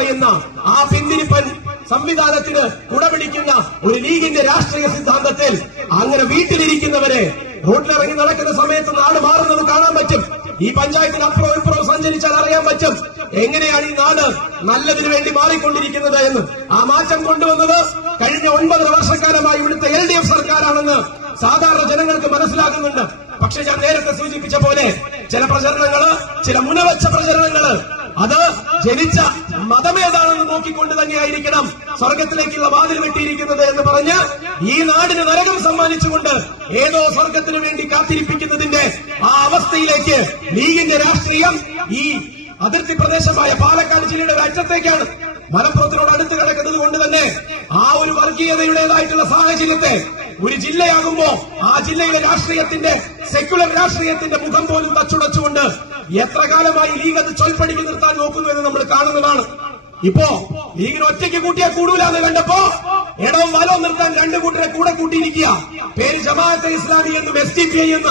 പറയുന്ന ആ പിന്തിരിപ്പൻ സംവിധാനത്തിന് കുടപിടിക്കുന്ന ഒരു ലീഗിന്റെ രാഷ്ട്രീയ സിദ്ധാന്തത്തിൽ അങ്ങനെ വീട്ടിലിരിക്കുന്നവരെ റോഡിലിറങ്ങി നടക്കുന്ന സമയത്ത് നാട് മാറുന്നത് കാണാൻ പറ്റും. ഈ പഞ്ചായത്തിന് അപ്പുറവും ഇപ്പുറവും സഞ്ചരിച്ചാൽ അറിയാൻ പറ്റും എങ്ങനെയാണ് ഈ നാട് നല്ലതിനു വേണ്ടി മാറിക്കൊണ്ടിരിക്കുന്നത് എന്ന്. ആ മാറ്റം കൊണ്ടുവന്നത് കഴിഞ്ഞ 9 വർഷക്കാലമായി ഇവിടുത്തെ LDF സർക്കാരാണെന്ന് സാധാരണ ജനങ്ങൾക്ക് മനസ്സിലാകുന്നുണ്ട്. പക്ഷെ ഞാൻ നേരത്തെ സൂചിപ്പിച്ച പോലെ ചില പ്രചരണങ്ങള്, ചില മുനവച്ച പ്രചരണങ്ങള് അത് ജനിച്ച മതമേതാണെന്ന് നോക്കിക്കൊണ്ട് തന്നെയായിരിക്കണം സ്വർഗത്തിലേക്കുള്ള വാതിൽ വെട്ടിയിരിക്കുന്നത് എന്ന് പറഞ്ഞ് ഈ നാടിന് നരകം സമ്മാനിച്ചുകൊണ്ട് ഏതോ സ്വർഗത്തിന് വേണ്ടി കാത്തിരിപ്പിക്കുന്നതിന്റെ ആ അവസ്ഥയിലേക്ക് ലീഗിന്റെ രാഷ്ട്രീയം ഈ അതിർത്തി പ്രദേശമായ പാലക്കാട് ജില്ലയുടെ അറ്റത്തേക്കാണ്. മലപ്പുറത്തിനോട് അടുത്ത് കിടക്കുന്നത് കൊണ്ട് തന്നെ ആ ഒരു വർഗീയതയുടേതായിട്ടുള്ള സാഹചര്യത്തെ ഒരു ജില്ലയാകുമ്പോ ആ ജില്ലയിലെ രാഷ്ട്രീയത്തിന്റെ, സെക്യുലർ രാഷ്ട്രീയത്തിന്റെ മുഖം പോലും തച്ചുടച്ചുകൊണ്ട് എത്ര കാലമായി ലീഗ് അത് ചൊൽപ്പടിക്ക് നിർത്താൻ നോക്കുന്നു എന്ന് നമ്മൾ കാണുന്നതാണ്. ഇപ്പോ ലീഗിന് ഒറ്റയ്ക്ക് കൂട്ടിയാൽ കൂടൂലെന്ന് കണ്ടപ്പോ ഇടവും വലവും നിർത്താൻ 2 കൂട്ടരെ കൂടെ കൂട്ടിയിരിക്കുക. പേര് ജമാഅത്തെ ഇസ്ലാമി എന്നും SDPI എന്ന